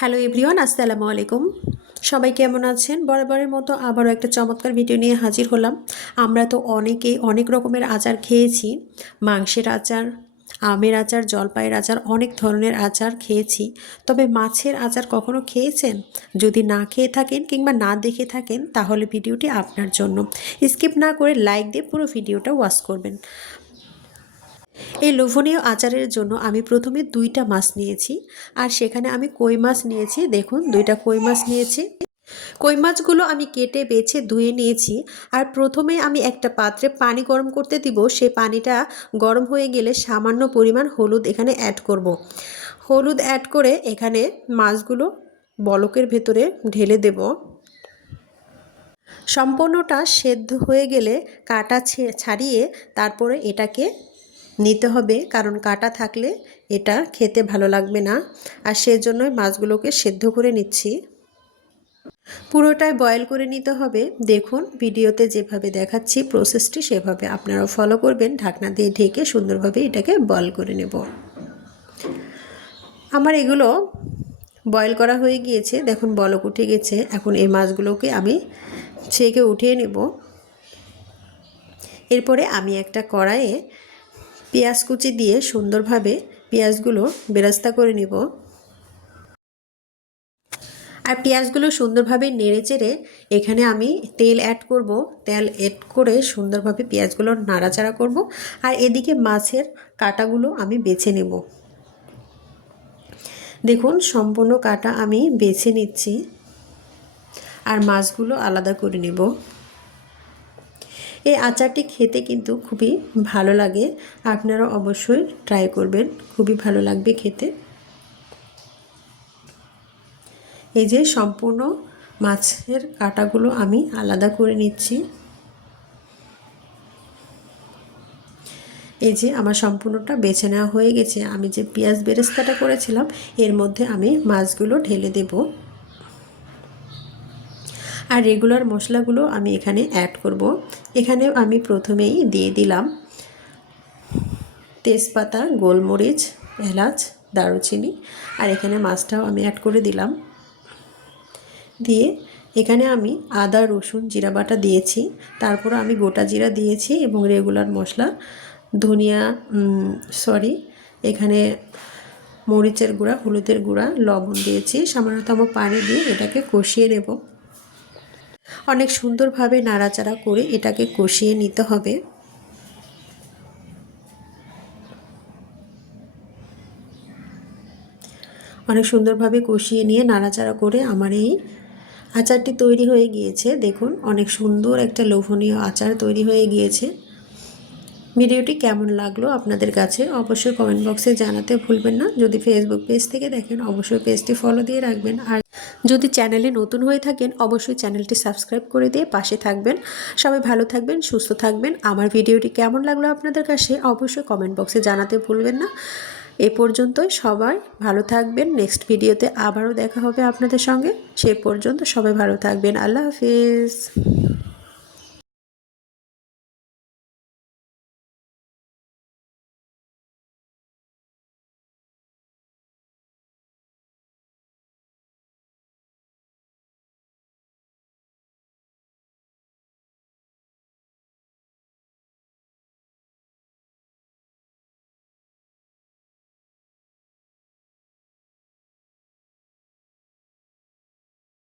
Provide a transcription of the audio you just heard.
Hello everyone, আসসালামু আলাইকুম। সবাই কেমন আছেন? বরাবরের মতো আবারও একটা চমৎকার ভিডিও নিয়ে হাজির হলাম। আমরা তো অনেকেই অনেক রকমের আচার খেয়েছি। মাংসের আচার, আমের আচার, জলপাইয়ের আচার, অনেক ধরনের আচার খেয়েছি। তবে মাছের আচার কখনো খেয়েছেন? যদি না খেয়ে থাকেন কিংবা না দেখে থাকেন তাহলে ভিডিওটি আপনার জন্য। স্কিপ না করে লাইক দিয়ে পুরো ভিডিওটা ওয়াচ করবেন। এই লোভনীয় আচারের জন্য আমি প্রথমে 2টা মাছ নিয়েছি, আর সেখানে আমি কই মাছ নিয়েছি। দেখুন, 2টা কই মাছ নিয়েছি। কই মাছগুলো আমি কেটে বেছে ধুয়ে নিয়েছি। আর প্রথমে আমি একটা পাত্রে পানি গরম করতে দিব। সে পানিটা গরম হয়ে গেলে সামান্য পরিমাণ হলুদ এখানে অ্যাড করব। হলুদ অ্যাড করে এখানে মাছগুলো বলকের ভেতরে ঢেলে দেব। সম্পূর্ণটা সেদ্ধ হয়ে গেলে কাটা ছাড়িয়ে তারপরে এটাকে নিতে হবে, কারণ কাটা থাকলে এটা খেতে ভালো লাগবে না। আর সেজন্যই মাছগুলোকে সেদ্ধ করে নিচ্ছি। পুরোটাই বয়েল করে নিতে হবে। দেখুন, ভিডিওতে যেভাবে দেখাচ্ছি প্রসেসটি সেভাবে আপনারাও ফলো করবেন। ঢাকনা দিয়ে ঢেকে সুন্দরভাবে এটাকে বয়েল করে নেব। আমার এগুলো বয়েল করা হয়ে গিয়েছে। দেখুন, বলক উঠে গেছে। এখন এই মাছগুলোকে আমি ছেঁকে উঠিয়ে নেব। এরপরে আমি একটা কড়াইয়ে পেঁয়াজ কুচি দিয়ে সুন্দরভাবে পেঁয়াজগুলো বেরেস্তা করে নেব। আর পেঁয়াজগুলো সুন্দরভাবে নেড়েচেড়ে এখানে আমি তেল অ্যাড করব। তেল অ্যাড করে সুন্দরভাবে পেঁয়াজগুলো নাড়াচাড়া করব। আর এদিকে মাছের কাঁটাগুলো আমি বেছে নেব। দেখুন, সম্পূর্ণ কাঁটা আমি বেছে নিচ্ছি আর মাছগুলো আলাদা করে নেব। এই আচারটি খেতে কিন্তু খুবই ভালো লাগে। আপনারা অবশ্যই ট্রাই করবেন, খুবই ভালো লাগবে খেতে। এই যে সম্পূর্ণ মাছের কাঁটাগুলো আমি আলাদা করে নিচ্ছি। এই যে আমার সম্পূর্ণটা বেছে নেওয়া হয়ে গেছে। আমি যে পেঁয়াজ বেরেস্তাটা করেছিলাম এর মধ্যে আমি মাছগুলো ঢেলে দেব। আর রেগুলার মশলাগুলো আমি এখানে অ্যাড করব। এখানে আমি প্রথমেই দিয়ে দিলাম তেজপাতা, গোলমরিচ, এলাচ, দারুচিনি। আর এখানে মাছটাও আমি অ্যাড করে দিলাম। দিয়ে এখানে আমি আদা, রসুন, জিরা বাটা দিয়েছি। তারপর আমি গোটা জিরা দিয়েছি এবং রেগুলার মশলা ধনিয়া এখানে মরিচের গুঁড়া, হলুদের গুঁড়া, লবণ দিয়েছি। সামান্যতম পানি দিয়ে এটাকে কষিয়ে নেব। অনেক সুন্দরভাবে নাড়াচাড়া করে এটাকে কষিয়ে নিতে হবে। অনেক সুন্দরভাবে কষিয়ে নিয়ে নাড়াচাড়া করে আমার এই আচারটি তৈরি হয়ে গিয়েছে। দেখুন, অনেক সুন্দর একটা লোভনীয় আচার তৈরি হয়ে গিয়েছে। ভিডিওটি কেমন লাগলো আপনাদের কাছে অবশ্যই কমেন্ট বক্সে জানাতে ভুলবেন না। যদি ফেসবুক পেজ থেকে দেখেন অবশ্যই পেজটি ফলো দিয়ে রাখবেন। আর যদি চ্যানেলে নতুন হয়ে থাকেন অবশ্যই চ্যানেলটি সাবস্ক্রাইব করে দিয়ে পাশে থাকবেন। সবাই ভালো থাকবেন, সুস্থ থাকবেন। আমার ভিডিওটি কেমন লাগলো আপনাদের কাছে অবশ্যই কমেন্ট বক্সে জানাতে ভুলবেন না। এ পর্যন্তই, সবাই ভালো থাকবেন। নেক্সট ভিডিওতে আবারও দেখা হবে আপনাদের সঙ্গে। সে পর্যন্ত সবাই ভালো থাকবেন। আল্লাহ হাফিজ।